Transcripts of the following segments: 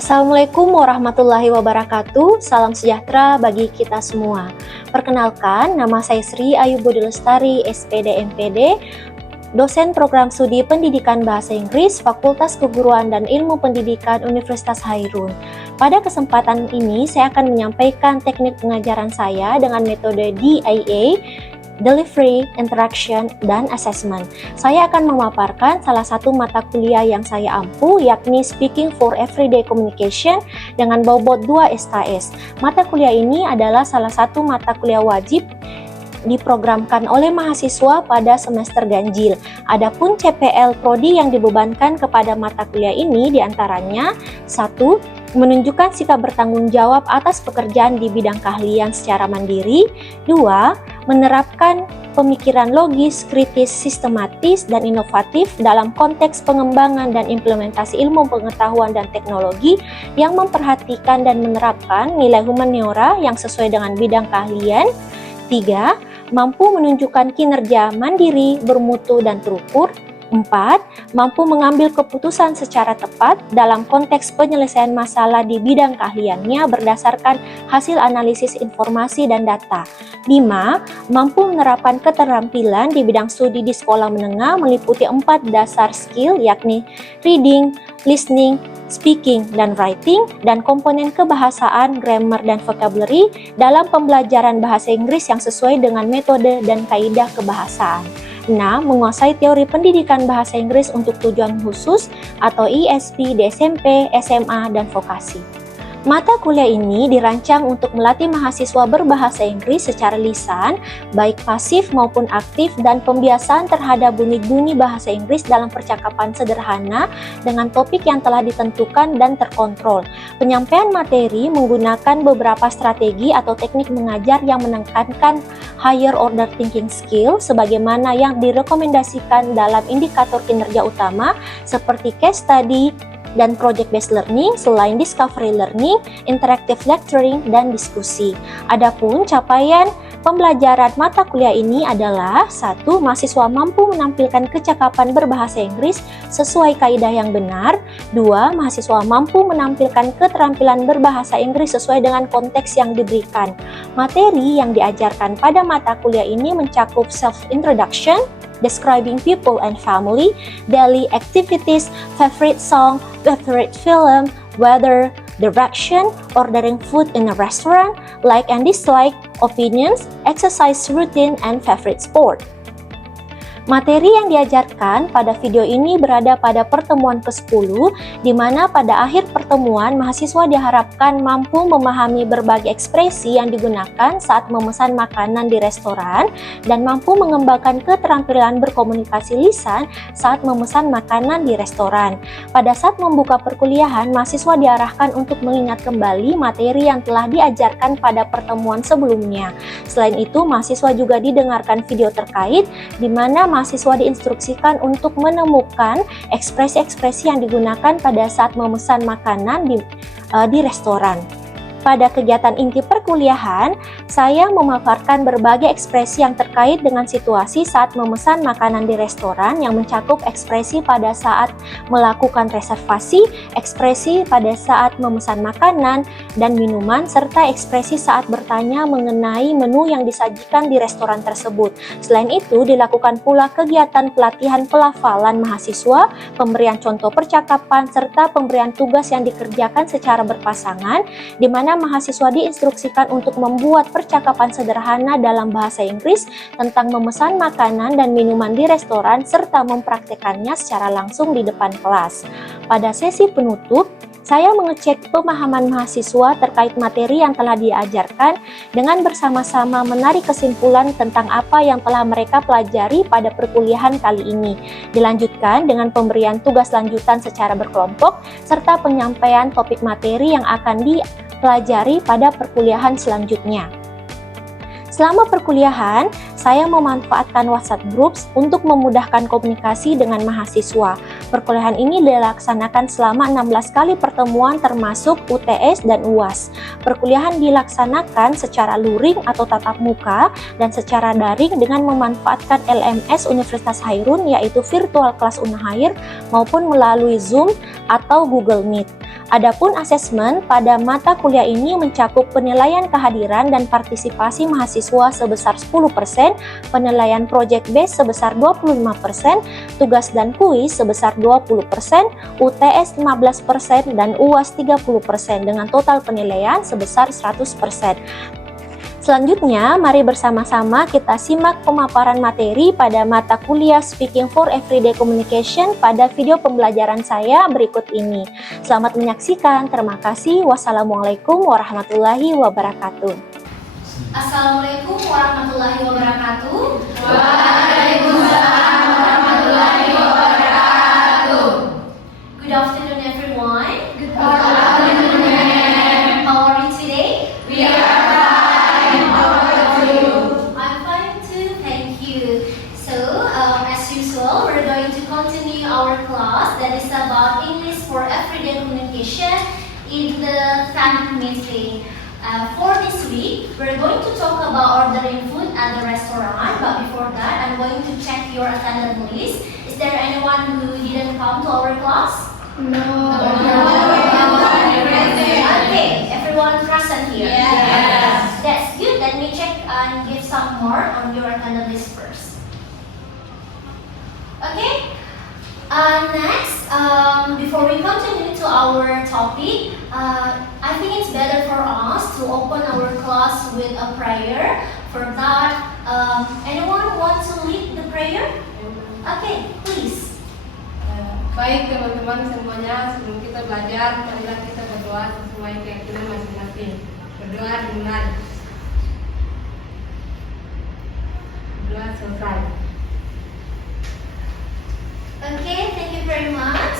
Assalamualaikum warahmatullahi wabarakatuh. Salam sejahtera bagi kita semua. Perkenalkan, nama saya Sri Ayu Budi Lestari, SPD MPD, dosen program studi Pendidikan Bahasa Inggris, Fakultas Keguruan dan Ilmu Pendidikan Universitas Hairun. Pada kesempatan ini, saya akan menyampaikan teknik pengajaran saya dengan metode DIA, Delivery, Interaction, dan Assessment. Saya akan memaparkan salah satu mata kuliah yang saya ampu, yakni Speaking for Everyday Communication dengan bobot 2 SKS. Mata kuliah ini adalah salah satu mata kuliah wajib diprogramkan oleh mahasiswa pada semester ganjil. Adapun CPL Prodi yang dibebankan kepada mata kuliah ini diantaranya 1. Menunjukkan sikap bertanggung jawab atas pekerjaan di bidang keahlian secara mandiri. 2. Menerapkan pemikiran logis, kritis, sistematis, dan inovatif dalam konteks pengembangan dan implementasi ilmu pengetahuan dan teknologi yang memperhatikan dan menerapkan nilai humaniora yang sesuai dengan bidang keahlian. 3. Mampu menunjukkan kinerja mandiri, bermutu, dan terukur. 4. Mampu mengambil keputusan secara tepat dalam konteks penyelesaian masalah di bidang keahliannya berdasarkan hasil analisis informasi dan data. 5. Mampu menerapkan keterampilan di bidang studi di sekolah menengah meliputi 4 dasar skill yakni reading, listening, speaking, dan writing, dan komponen kebahasaan, grammar, dan vocabulary dalam pembelajaran bahasa Inggris yang sesuai dengan metode dan kaidah kebahasaan. 6. Menguasai teori pendidikan bahasa Inggris untuk tujuan khusus atau ISP di SMP, SMA, dan vokasi. Mata kuliah ini dirancang untuk melatih mahasiswa berbahasa Inggris secara lisan, baik pasif maupun aktif, dan pembiasaan terhadap bunyi-bunyi bahasa Inggris dalam percakapan sederhana dengan topik yang telah ditentukan dan terkontrol. Penyampaian materi menggunakan beberapa strategi atau teknik mengajar yang menekankan higher order thinking skill sebagaimana yang direkomendasikan dalam indikator kinerja utama seperti case study dan project-based learning, selain discovery learning, interactive lecturing, dan diskusi. Adapun capaian pembelajaran mata kuliah ini adalah 1. Mahasiswa mampu menampilkan kecakapan berbahasa Inggris sesuai kaidah yang benar. 2. Mahasiswa mampu menampilkan keterampilan berbahasa Inggris sesuai dengan konteks yang diberikan. Materi yang diajarkan pada mata kuliah ini mencakup self-introduction, describing people and family, daily activities, favorite song, favorite film, weather, direction, ordering food in a restaurant, like and dislike, opinions, exercise routine, and favorite sport. Materi yang diajarkan pada video ini berada pada pertemuan ke-10, di mana pada akhir pertemuan mahasiswa diharapkan mampu memahami berbagai ekspresi yang digunakan saat memesan makanan di restoran dan mampu mengembangkan keterampilan berkomunikasi lisan saat memesan makanan di restoran. Pada saat membuka perkuliahan, mahasiswa diarahkan untuk mengingat kembali materi yang telah diajarkan pada pertemuan sebelumnya. Selain itu, mahasiswa juga didengarkan video terkait, di mana mahasiswa diinstruksikan untuk menemukan ekspresi-ekspresi yang digunakan pada saat memesan makanan di restoran. Pada kegiatan inti perkuliahan, saya memaparkan berbagai ekspresi yang terkait dengan situasi saat memesan makanan di restoran yang mencakup ekspresi pada saat melakukan reservasi, ekspresi pada saat memesan makanan dan minuman, serta ekspresi saat bertanya mengenai menu yang disajikan di restoran tersebut. Selain itu, dilakukan pula kegiatan pelatihan pelafalan mahasiswa, pemberian contoh percakapan, serta pemberian tugas yang dikerjakan secara berpasangan, di mana mahasiswa diinstruksikan untuk membuat percakapan sederhana dalam bahasa Inggris tentang memesan makanan dan minuman di restoran serta mempraktekannya secara langsung di depan kelas. Pada sesi penutup, saya mengecek pemahaman mahasiswa terkait materi yang telah diajarkan dengan bersama-sama menarik kesimpulan tentang apa yang telah mereka pelajari pada perkuliahan kali ini. Dilanjutkan dengan pemberian tugas lanjutan secara berkelompok serta penyampaian topik materi yang akan dipelajari pada perkuliahan selanjutnya. Selama perkuliahan, saya memanfaatkan WhatsApp Groups untuk memudahkan komunikasi dengan mahasiswa. Perkuliahan ini dilaksanakan selama 16 kali pertemuan termasuk UTS dan UAS. Perkuliahan dilaksanakan secara luring atau tatap muka dan secara daring dengan memanfaatkan LMS Universitas Hairun yaitu Virtual Class Unahair maupun melalui Zoom atau Google Meet. Adapun asesmen pada mata kuliah ini mencakup penilaian kehadiran dan partisipasi mahasiswa sebesar 10%, penilaian project base sebesar 25%, tugas dan kuis sebesar 20%, UTS 15%, dan UAS 30% dengan total penilaian sebesar 100%. Selanjutnya, mari bersama-sama kita simak pemaparan materi pada mata kuliah Speaking for Everyday Communication pada video pembelajaran saya berikut ini. Selamat menyaksikan, terima kasih. Wassalamualaikum warahmatullahi wabarakatuh. Assalamualaikum warahmatullahi wabarakatuh. Waalaikumsalam warahmatullahi wabarakatuh. Good afternoon everyone. Good afternoon, ma'am. How are you today? We are fine. How about you? I'm fine too, thank you. So, as usual, we're going to continue our class that is about English for Everyday Communication in the time meeting. For this week, we're going to talk about ordering food at the restaurant. But before that, I'm going to check your attendance list. Is there anyone who didn't come to our class? No. Okay, everyone present here. Yes. That's good. Let me check and give some more on your attendance list first. Okay. Next, before we continue to our topic, I think it's better for us to open our class with a prayer. For that, anyone want to lead the prayer? Okay, please. Baik teman-teman semuanya, sebelum kita belajar, marilah kita berdoa sesuai keyakinan masing-masing. Berdoa dimulai. Berdoa selesai. Okay, thank you very much.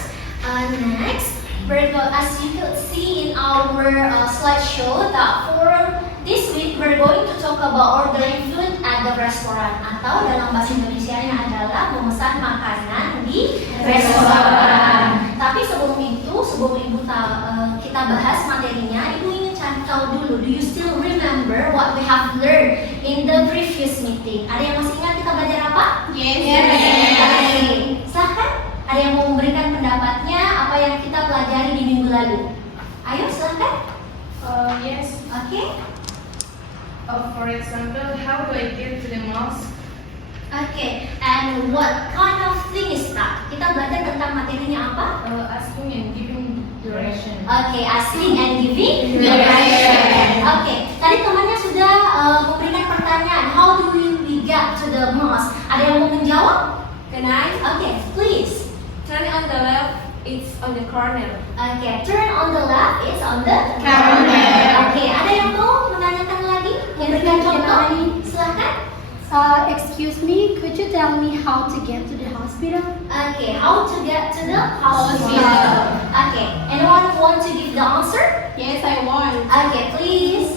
Next, as you could see in our slideshow, that for this week we're going to talk about ordering food at the restaurant, atau dalam bahasa Indonesianya adalah memesan makanan di restoran. Tapi sebelum Ibu kita bahas materinya, Ibu ingin cari tahu dulu, do you still remember what we have learned in the previous meeting? Ada yang masih ingat kita belajar apa? Yes. Okay. Silahkan, ada yang mau memberikan pendapatnya apa yang kita pelajari di minggu lalu? Ayo silahkan. Yes. Okay. For example, how do I get to the mosque? Okay. And what kind of thing is that? Kita belajar tentang materinya apa? Asking and giving direction. Okay, asking and giving Direction. Okay. Tadi temannya sudah memberikan pertanyaan. How do we get to the mosque? Ada yang mau menjawab? Can I? Okay, please. Turn on the left, it's on the corner. Okay, turn on the left is on the Corner. Okay, ada yang mau menanyakan lagi? Memberikan contoh? Silahkan. Excuse me, could you tell me how to get to the hospital? Okay, how to get to the hospital? Okay, anyone want to give the answer? Yes, I want. Okay, please.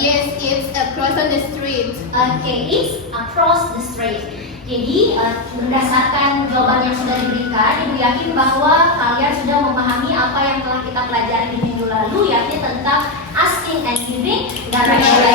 Yes, it's across on the street. Okay, it's across the street. Jadi berdasarkan jawaban yang sudah diberikan, Ibu yakin bahwa kalian sudah memahami apa yang telah kita pelajari di minggu lalu, yakni tentang asking and giving direction.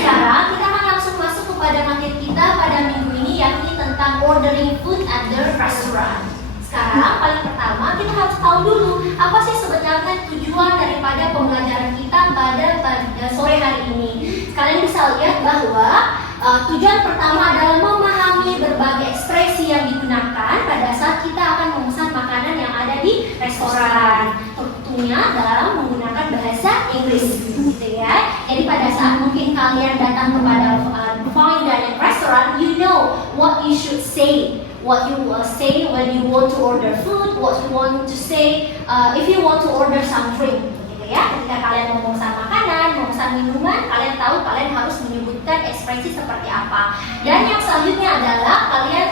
Sekarang kita akan langsung masuk kepada materi kita pada minggu ini, yakni tentang ordering food at the restaurant. Sekarang paling pertama kita harus tahu dulu apa sih sebenarnya tujuan daripada pembelajaran kita pada sore hari ini. Kalian bisa lihat bahwa tujuan pertama adalah memahami berbagai ekspresi yang digunakan pada saat kita akan memesan makanan yang ada di restoran. Tentunya dalam menggunakan bahasa Inggris, gitu ya. Jadi pada saat mungkin kalian datang kepada fine dining restaurant, you know what you should say. What you say when you want to order food, what you want to say if you want to order some drink, gitu ya. Ketika kalian mau memesan makanan, memesan minuman, kalian tahu kalian harus menyebutkan ekspresi seperti apa. Dan yang selanjutnya adalah kalian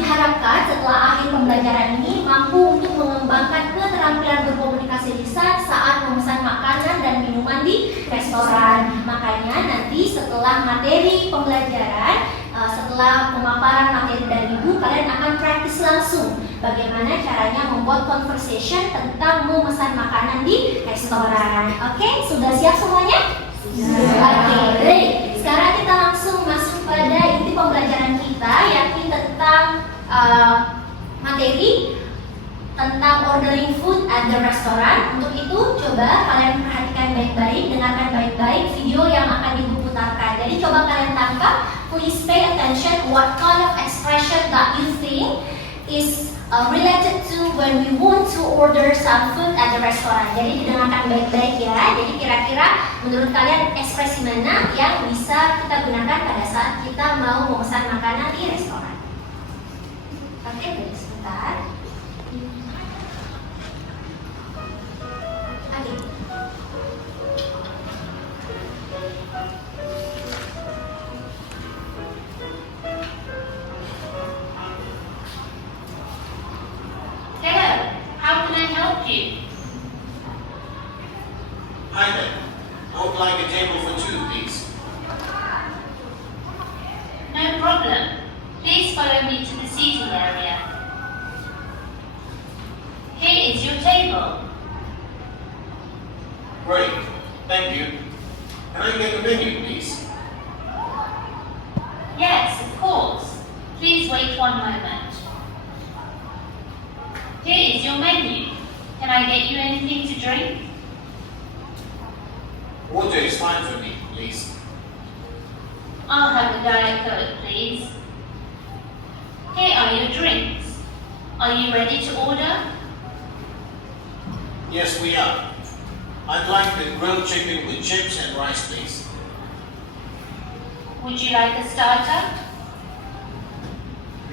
diharapkan setelah akhir pembelajaran ini mampu untuk mengembangkan keterampilan berkomunikasi lisan saat memesan makanan dan minuman di restoran. Makanya nanti setelah materi pembelajaran, setelah setelah pemaparan materi dari Ibu, kalian akan praktis langsung bagaimana caranya membuat conversation tentang memesan makanan di restoran. Oke, sudah siap semuanya? Oke, baik. Sekarang kita langsung masuk pada inti pembelajaran kita, yakni tentang materi tentang ordering food at the restaurant. Untuk itu, coba kalian perhatikan baik-baik, dengarkan baik-baik video yang akan Ibu putarkan. Jadi coba kalian tangkap, please pay attention what kind of expression that you think is related to when we want to order some food at the restaurant. Jadi didengarkan baik-baik ya. Jadi kira-kira menurut kalian ekspresi mana yang bisa kita gunakan pada saat kita mau memesan makanan di restoran? Oke, tunggu sebentar. Oke. Hello, how can I help you? Hi there. I would like a table for two, please. No problem. Please follow me to the seating area. Here is your table. Great. Thank you. Can I get the menu, please? Yes, of course. Please wait one moment. Here is your menu. Can I get you anything to drink? Water is fine for me, please. I'll have a Diet Coke, please. Here are your drinks. Are you ready to order? Yes, we are. I'd like the grilled chicken with chips and rice, please. Would you like a starter?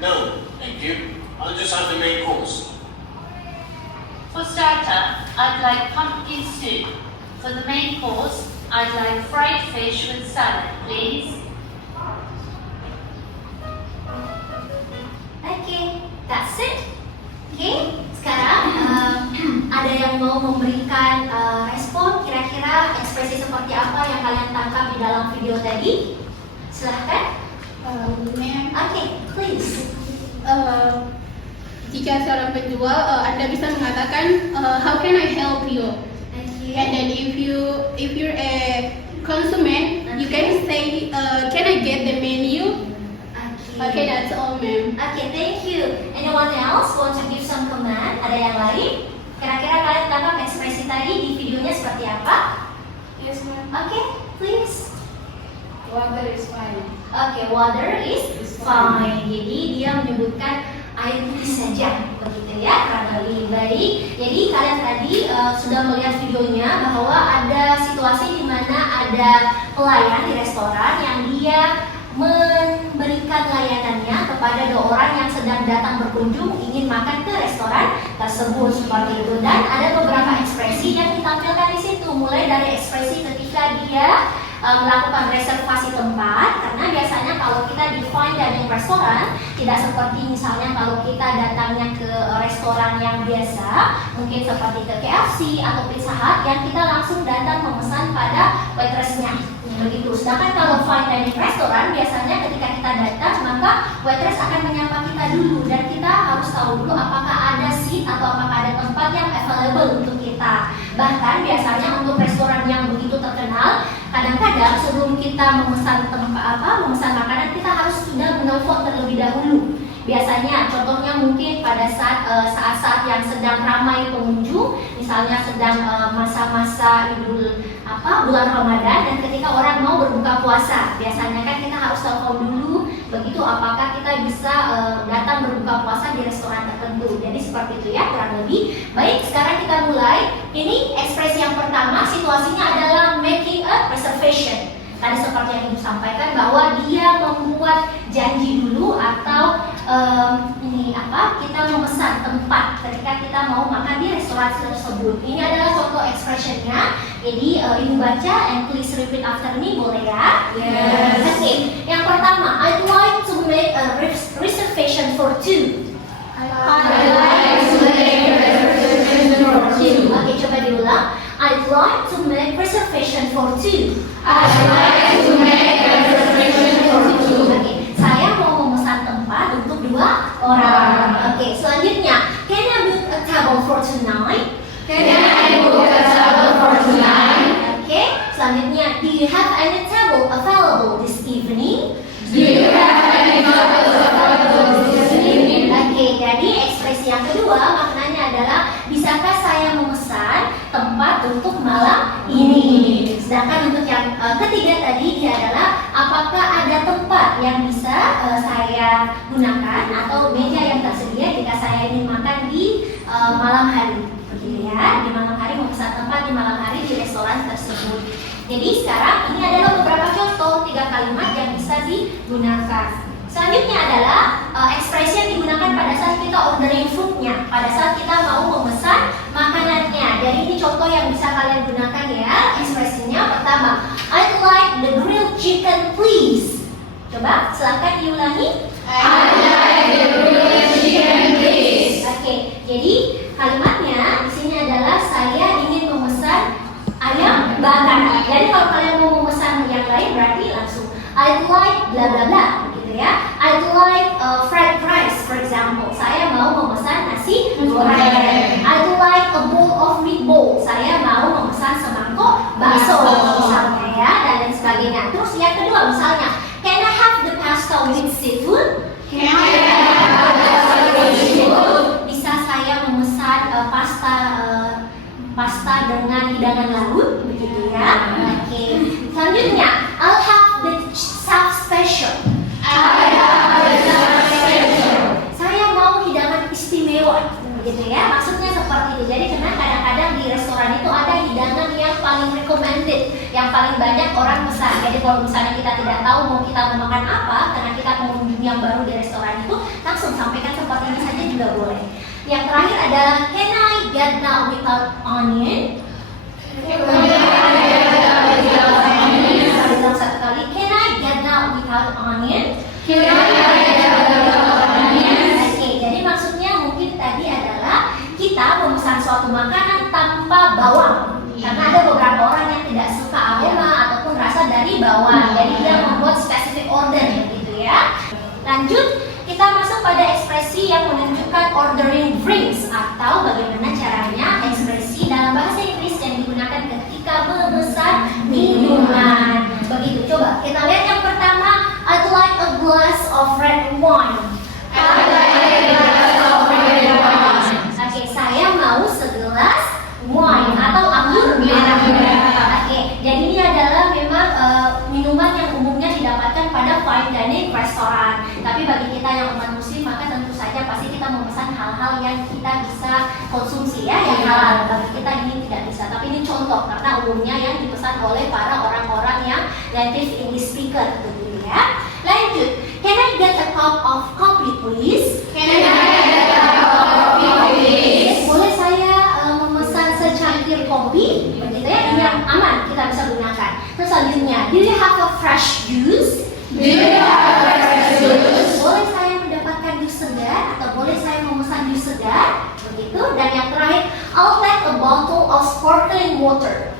No, thank you. I'll just have the main course. For starter, I'd like pumpkin soup. For the main course, I'd like fried fish with salad, please. Oke, that's it. Oke, sekarang ada yang mau memberikan respon kira-kira ekspresi seperti apa yang kalian tangkap di dalam video tadi? Silahkan. Oke, please. Jika seorang penjual, Anda bisa mengatakan, how can I help you? Thank you. And then if you're a consumer, you can say, can I get the menu? Okay, that's all, ma'am. Okay, thank you. Anyone else want to give some comment? Ada yang lain? Kira-kira kalian tangkap ekspresi tadi di videonya seperti apa? Yes, ma'am. Okay, please. Water is fine. Okay, water is fine. Jadi dia menyebutkan air putih saja, begitu ya, kurang lebih baik. Jadi kalian tadi sudah melihat videonya bahwa ada situasi di mana ada pelayan di restoran yang dia memberikan layanannya kepada dua orang yang sedang datang berkunjung ingin makan ke restoran tersebut seperti itu. Dan ada beberapa ekspresi yang ditampilkan di situ, mulai dari ekspresi ketika dia melakukan reservasi tempat, karena biasanya kalau kita di fine dining restoran tidak seperti misalnya kalau kita datangnya ke restoran yang biasa, mungkin seperti ke KFC atau Pizza Hut yang kita langsung datang memesan pada waitressnya. Begitu. Sedangkan kalau fine dining restoran biasanya ketika kita datang maka waitress akan menyapa kita dulu dan kita harus tahu dulu apakah ada seat atau apakah ada tempat yang available untuk kita. Bahkan biasanya untuk restoran yang begitu terkenal, kadang-kadang sebelum kita memesan makanan kita harus sudah menelpon terlebih dahulu. Biasanya contohnya mungkin pada saat-saat yang sedang ramai pengunjung, misalnya sedang masa-masa bulan Ramadan dan ketika orang mau berbuka puasa, biasanya kan kita harus telepon dulu begitu apakah kita bisa datang berbuka puasa di restoran tertentu. Jadi seperti itu ya kurang lebih. Baik, sekarang kita mulai. Ini ekspresi yang pertama, situasinya adalah making a reservation. Tadi seperti yang Ibu sampaikan bahwa dia membuat janji dulu atau kita memesan tempat ketika kita mau makan di restoran tersebut. Ini adalah contoh expressionnya. Jadi Ibu baca and please repeat after me, boleh ya? Yes. Oke, yang pertama, I'd like to make a reservation for two. I'd like to make a reservation for two. Oke, coba diulang. I'd like to make reservation for two. I'd like to make a reservation for two. Oke, saya mau orang. Oke, selanjutnya, can I book a table for tonight? Oke, selanjutnya, do you have any table available this evening? Oke, jadi ekspresi yang kedua maknanya adalah bisakah saya memesan tempat untuk malam ini? Sedangkan untuk yang ketiga tadi dia adalah apakah ada tempat yang bisa saya gunakan atau meja yang tersedia jika saya ingin makan di malam hari, begitu ya? Di malam hari memesan tempat di malam hari di restoran tersebut. Jadi sekarang ini adalah beberapa contoh 3 kalimat yang bisa digunakan. Selanjutnya adalah ekspresi yang digunakan pada saat kita ordering foodnya, pada saat kita mau memesan makanannya. Jadi ini contoh yang bisa kalian gunakan ya. Ekspresinya pertama, I'd like the grilled chicken please. Coba silakan diulangi. I'd like the grilled chicken please. Oke, jadi kalimatnya di sini adalah saya ingin memesan ayam bakar. Jadi kalau kalian mau memesan yang lain berarti langsung I'd like bla bla bla. Ya, I'd like fried rice, for example. Saya mau memesan nasi goreng. I'd like a bowl of meatball. Saya mau memesan semangkok bakso, misalnya ya, dan lain sebagainya. Terus yang kedua misalnya, can I have the pasta with seafood? Bisa saya memesan pasta dengan hidangan laut, begitu ya. Oke. Selanjutnya, I'll have the South special. Saya mau hidangan istimewa, gitu ya. Maksudnya seperti itu. Jadi karena kadang-kadang di restoran itu ada hidangan yang paling recommended, yang paling banyak orang pesan. Jadi kalau misalnya kita tidak tahu mau kita mau makan apa, karena kita pengunjung yang baru di restoran itu, langsung sampaikan seperti ini saja juga boleh. Yang terakhir adalah can I get that without onion? Bilang satu kali, can I get that without onion? Oke, jadi maksudnya mungkin tadi adalah kita memesan suatu makanan tanpa bawang. Karena ada beberapa orang yang tidak suka aroma ataupun rasa dari bawang. Jadi dia membuat specific order gitu ya. Lanjut, kita masuk pada ekspresi yang menunjukkan ordering drinks atau bagaimana caranya ekspresi dalam bahasa Inggris yang digunakan ketika memesan minuman. Begitu, coba kita lihat yang pertama, I'd like a glass of red wine. Oke, saya mau segelas wine atau anggur merah. Oke, jadi ini adalah memang minuman yang umumnya didapatkan pada fine dining restoran. Tapi bagi kita yang umat muslim maka tentu saja pasti kita memesan hal-hal yang kita bisa konsumsi ya, yang halal. Bagi kita ini tidak bisa. Tapi ini contoh karena umumnya yang dipesan oleh para orang-orang yang native English speaker begitu ya. Lanjut, can I get a cup of coffee please? Boleh saya memesan secangkir kopi? Begitu ya, ini yang aman kita bisa gunakan. Terus selanjutnya, do you have a fresh juice? Boleh saya mendapatkan jus segar atau boleh saya memesan jus segar? Begitu. Dan yang terakhir, I'll take a bottle of sparkling water.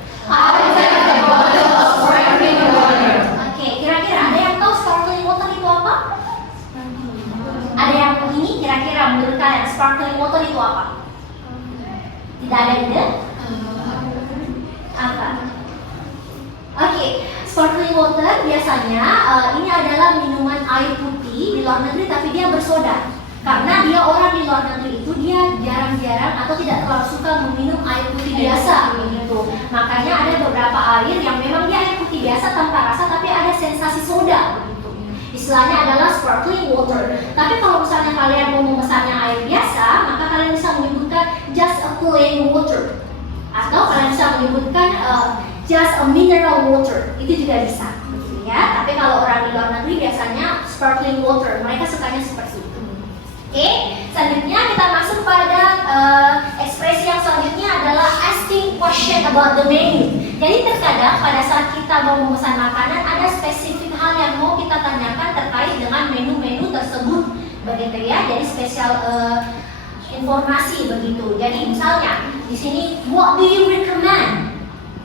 Oke, kira-kira ada yang tahu sparkling water itu apa? Ada yang ini kira-kira menurut kalian sparkling water itu apa? Tidak ada ide? Apa? Oke, sparkling water biasanya ini adalah minuman air putih di luar negeri tapi dia bersoda. Karena dia orang di luar negeri itu dia jarang-jarang atau tidak terlalu suka meminum air putih biasa begitu. Makanya ada beberapa air yang memang dia air putih biasa tanpa rasa tapi ada sensasi soda begitu. Istilahnya adalah sparkling water. Tapi kalau misalnya kalian mau memesannya air biasa, maka kalian bisa menyebutkan just a plain water. Atau kalian bisa menyebutkan just a mineral water. Itu juga bisa begitu ya. Tapi kalau orang di luar negeri biasanya sparkling water. Mereka sukanya seperti itu. Oke, selanjutnya kita masuk pada ekspresi yang selanjutnya adalah asking question about the menu. Jadi terkadang pada saat kita mau memesan makanan ada spesifik hal yang mau kita tanyakan terkait dengan menu-menu tersebut, begitu ya. Jadi spesial informasi begitu. Jadi misalnya di sini what do you recommend?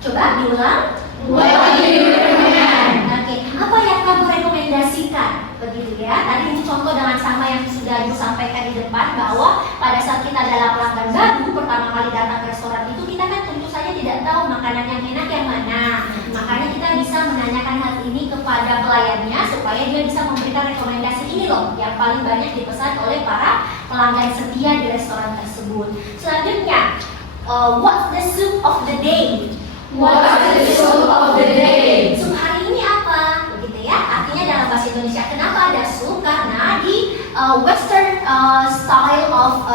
Coba diulang. What do you recommend? Oke, apa yang kamu rekomendasikan? begitu ya. Tadi ini contoh dengan sama yang sudah Ibu sampaikan di depan, bahwa pada saat kita adalah pelanggan baru pertama kali datang ke restoran itu, kita kan tentu saja tidak tahu makanan yang enak yang mana. Makanya kita bisa menanyakan hal ini kepada pelayannya supaya dia bisa memberikan rekomendasi, ini loh yang paling banyak dipesan oleh para pelanggan setia di restoran tersebut. Selanjutnya, what's the soup of the day? What's the soup of the day? Sup hari ini apa? Begitu ya. Artinya dalam bahasa Indonesia. Kenapa ada sup? Karena di Western style of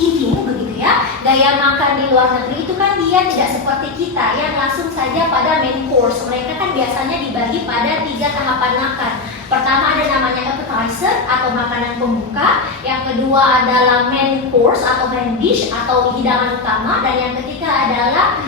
eating, begitu ya, gaya makan di luar negeri itu kan dia tidak seperti kita yang langsung saja pada main course. Mereka kan biasanya dibagi pada 3 tahapan makan. Pertama ada namanya appetizer atau makanan pembuka, yang kedua adalah main course atau main dish atau hidangan utama, dan yang ketiga adalah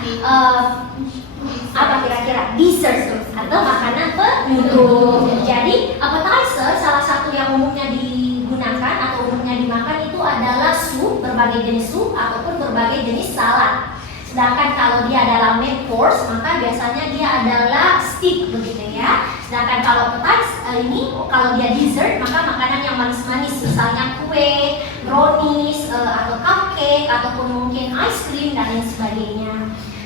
apa kira-kira, dessert atau makanan penutup. Jadi appetizer salah satu yang umumnya digunakan atau umumnya dimakan itu adalah sup, berbagai jenis sup ataupun berbagai jenis salad. Sedangkan kalau dia adalah main course, maka biasanya dia adalah steak, begitu ya. Sedangkan kalau appetizer ini, kalau dia dessert, maka makanan yang manis-manis, misalnya kue, brownies, atau cupcake, ataupun mungkin ice cream dan lain sebagainya.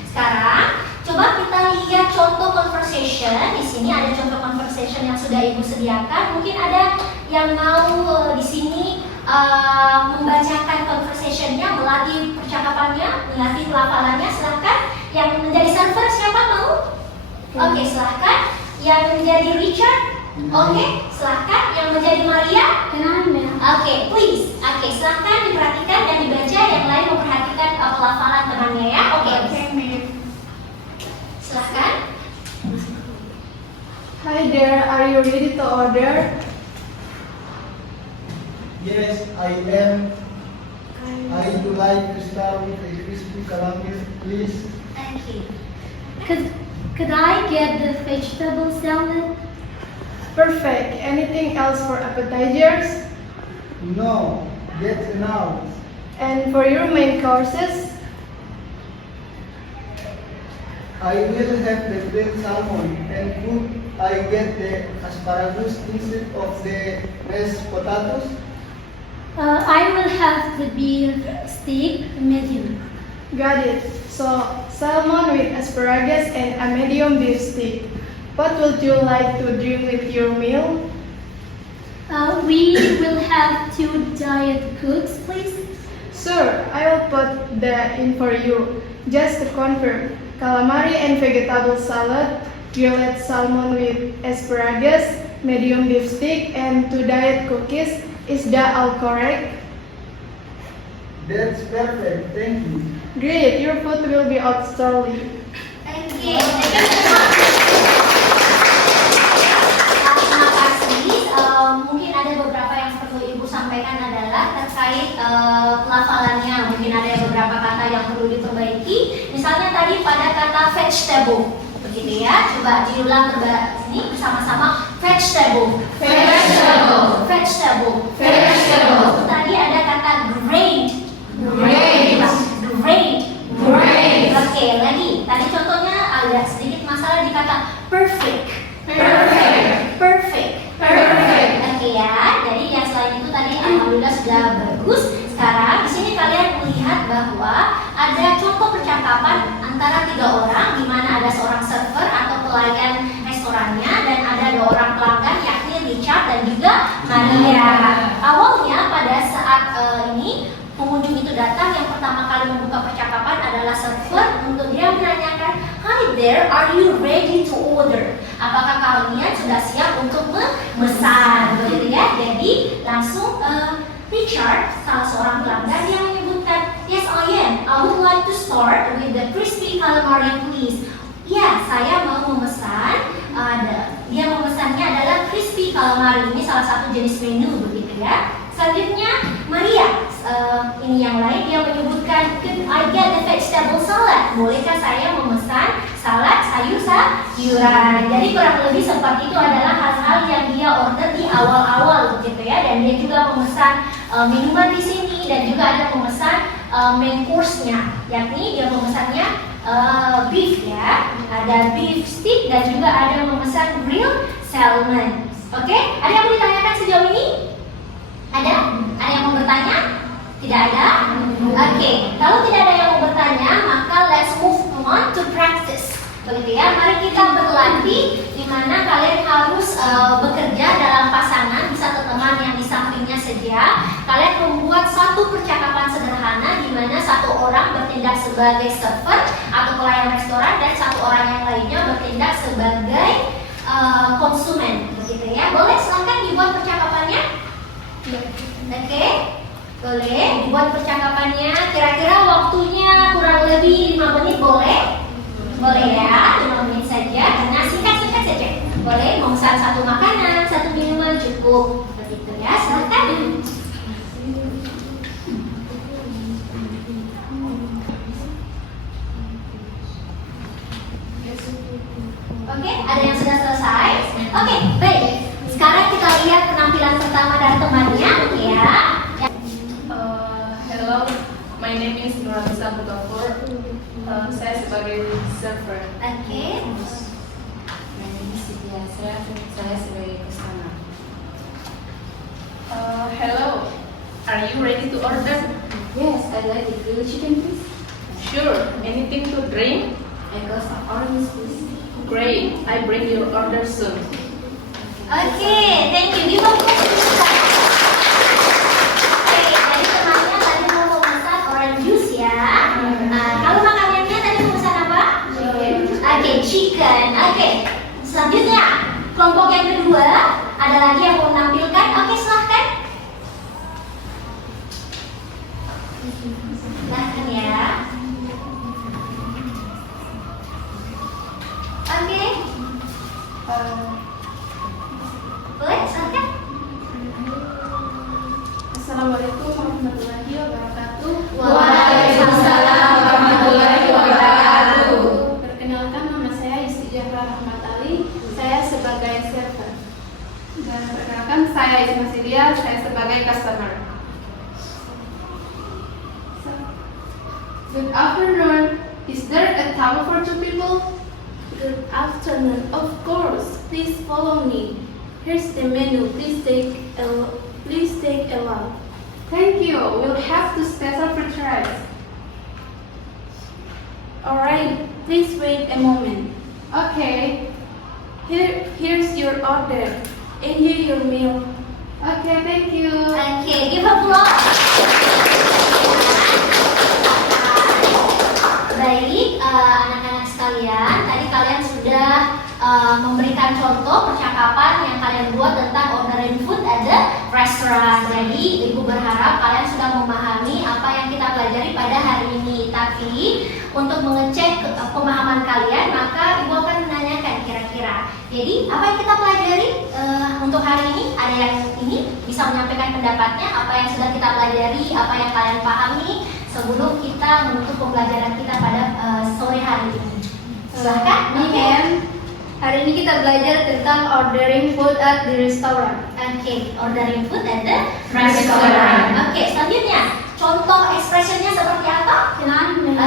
Sekarang coba kita lihat contoh conversation. Di sini ada contoh conversation yang sudah Ibu sediakan. Mungkin ada yang mau di sini membacakan conversationnya, melatih percakapannya, melatih pelafalannya. Silahkan. Yang menjadi server siapa mau? Oke, silahkan. Yang menjadi Richard? Oke, silahkan. Yang menjadi Maria? Oke, please. Oke, silahkan diperhatikan dan dibaca. Yang lain memperhatikan pelafalan temannya ya. Oke. Silahkan. Hi there, are you ready to order? Yes, I am. I would like to start with a crispy calamari, please. Thank you. Could I get the vegetable salad? Perfect. Anything else for appetizers? No, that's enough. And for your main courses? I will have the grilled salmon, and could I get the asparagus instead of the mashed potatoes? I will have the beef steak medium. Got it. So, salmon with asparagus and a medium beef steak. What would you like to drink with your meal? We will have 2 diet cokes, please. Sure, I will put that in for you. Just to confirm, calamari and vegetable salad, grilled salmon with asparagus, medium beef steak, and 2 diet cookies. Is that all correct? That's perfect, thank you. Great, your food will be out shortly. Thank you. Terima kasih. Mungkin ada beberapa yang perlu Ibu sampaikan adalah terkait pelafalannya. Mungkin ada beberapa kata yang perlu diperbaiki. Misalnya tadi pada kata vegetable, begitu ya. Coba diulang ini bersama-sama. Vegetable. Vegetable. Vegetable. Vegetable. Tadi ada kata grade. Grade. Grade. Grade. Oke, lagi. Tadi contohnya ada sedikit masalah di kata perfect. Perfect. Perfect. Perfect. Oke ya. Jadi yang selain itu tadi alhamdulillah sudah bagus. Sekarang di sini kalian melihat bahwa ada contoh percakapan antara 3 orang, di mana ada seorang server atau pelayan restorannya dan ada 2 orang pelanggan, yakni Richard dan juga Maria. Awalnya pada saat ini pengunjung itu datang, yang pertama kali membuka percakapan adalah server untuk dia menanyakan, "Hi there, are you ready to order?" Apakah kalian sudah siap untuk memesan? Begitu ya. Jadi langsung Richard, salah seorang pelanggan, yang menyebutkan, "Yes, I am. I would like to start with the crispy calamari, please." Ya, saya mau memesan. Dia memesannya adalah crispy calamari. Ini salah satu jenis menu, begitu ya. Selanjutnya Maria, ini yang lain, dia menyebutkan, "Could I get the vegetable salad?" Bolehkah saya memesan salad sayur-sayuran? Jadi kurang lebih seperti itu adalah hal-hal yang dia order di awal-awal, begitu ya. Dan dia juga memesan minuman di sini, dan juga ada memesan main course-nya, yakni dia memesannya beef ya. Ada beef steak dan juga ada memesan grilled salmon. Oke, ada yang mau ditanyakan sejauh ini? Ada? Ada yang mau bertanya? Tidak ada? Oke, kalau tidak ada yang mau bertanya, maka let's move on to practice. Begitu ya, mari kita berlatih di mana kalian harus bekerja dalam pasangan, bisa teman yang di sampingnya saja. Kalian membuat satu percakapan sederhana di mana satu orang bertindak sebagai server atau pelayan restoran dan satu orang yang lainnya bertindak sebagai konsumen. Begitu ya. Boleh silahkan dibuat percakapannya? Oke. Boleh dibuat percakapannya. Kira-kira waktunya kurang lebih 5 menit boleh? Boleh ya, 5 menit saja. Karena singkat-singkat saja. Boleh memesan satu makanan, satu minuman cukup. Begitu ya, silakan. Oke, ada yang sudah selesai? Oke, baik. Sekarang kita lihat penampilan pertama dari temannya, ya. Hello, my name is Nurhaliza Butafur. Saya sebagai server. Oke. My name is Siti Asra. Saya sebagai customer. Hello, are you ready to order? Yes, I'd like a grilled chicken, please. Sure. Anything to drink? I got some orange, please. Great. I bring your order soon. Oke, thank you. Give a applause to Susan. Oke, jadi temannya tadi mau memesan orange juice ya. Kalau makanannya tadi mau pesan apa? Oke, chicken. Oke, selanjutnya kelompok yang kedua ada lagi yang mau menampilkan. Oke, silahkan. Silahkan ya. Oke. Boleh, silahkan. Assalamualaikum warahmatullahi wabarakatuh. Waalaikumsalam warahmatullahi wabarakatuh. Perkenalkan, nama saya Istijahra Rahmat Ali. Saya sebagai server. Dan perkenalkan, saya Isma Sidia. Saya sebagai customer. Good afternoon. Is there a table for 2 people? Good afternoon. Of course. Please follow me. Here's the menu. Please take a look. Thank you. We'll have to special french fries. Alright, please wait a moment. Okay. Here's your order. Enjoy your meal. Okay, thank you. Oke, give applause. Baik, anak-anak sekalian, tadi kalian sudah memberikan contoh percakapan yang kalian buat tentang ordering food at the restaurant. Jadi, Ibu berharap kalian sudah memahami apa yang kita pelajari pada hari ini. Tapi, untuk mengecek pemahaman kalian, maka Ibu akan menanyakan kira-kira. Jadi, apa yang kita pelajari untuk hari ini? Ada yang ini bisa menyampaikan pendapatnya, apa yang sudah kita pelajari, apa yang kalian pahami sebelum kita menutup pembelajaran kita pada sore hari ini. Silahkan. Hari ini kita belajar tentang ordering food at the restaurant. Oke, ordering food at the restaurant. Oke, selanjutnya contoh expressionnya seperti apa?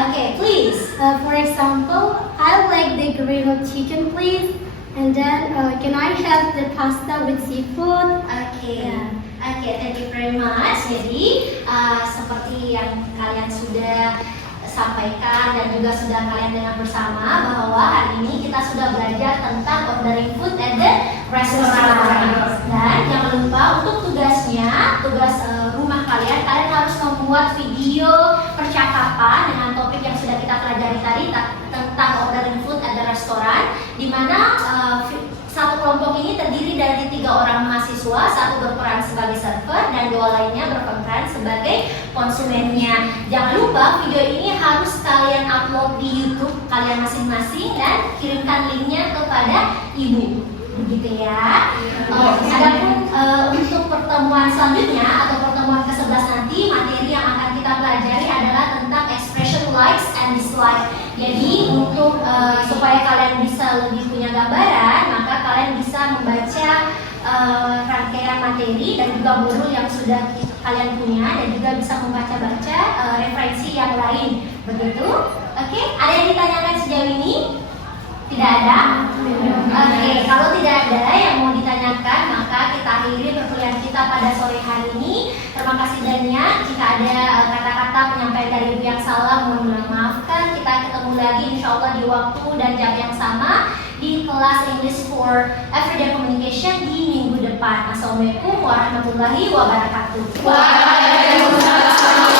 Oke, please. For example, I like the grilled chicken, please. And then, can I have the pasta with seafood? Oke, Ya. oke, thank you very much. Jadi seperti yang kalian sudah sampaikan dan juga sudah kalian dengar bersama bahwa hari ini kita sudah belajar tentang ordering food at the restaurant. Dan jangan lupa untuk tugasnya, tugas rumah kalian harus membuat video percakapan dengan topik yang sudah kita pelajari tadi tentang ordering food at the restaurant, di mana satu kelompok ini terdiri dari 3 orang mahasiswa, satu berperan sebagai server dan 2 lainnya berperan sebagai konsumennya. Jangan lupa video ini harus kalian upload di YouTube kalian masing-masing dan kirimkan linknya kepada ibu. Begitu ya. Adapun untuk pertemuan selanjutnya atau pertemuan ke-11 nanti, materi yang akan kita pelajari adalah tentang expression likes and dislike. Jadi untuk supaya kalian bisa lebih punya gambaran, maka kalian bisa membaca rangkaian materi dan juga modul yang sudah kalian punya dan juga bisa membaca-baca referensi yang lain. Begitu? Oke, ada yang ditanyakan sejauh ini? Tidak ada? Oke, kalau tidak ada yang mau ditanyakan mengingatkan, maka kita akhiri perkuliahan kita pada sore hari ini. Terima kasih Dania. Jika ada kata-kata penyampaian dari Ibu yang salah, mohon maafkan. Kita ketemu lagi insya Allah di waktu dan jam yang sama di kelas English for Everyday Communication di minggu depan. Assalamualaikum warahmatullahi wabarakatuh. Waalaikumsalam.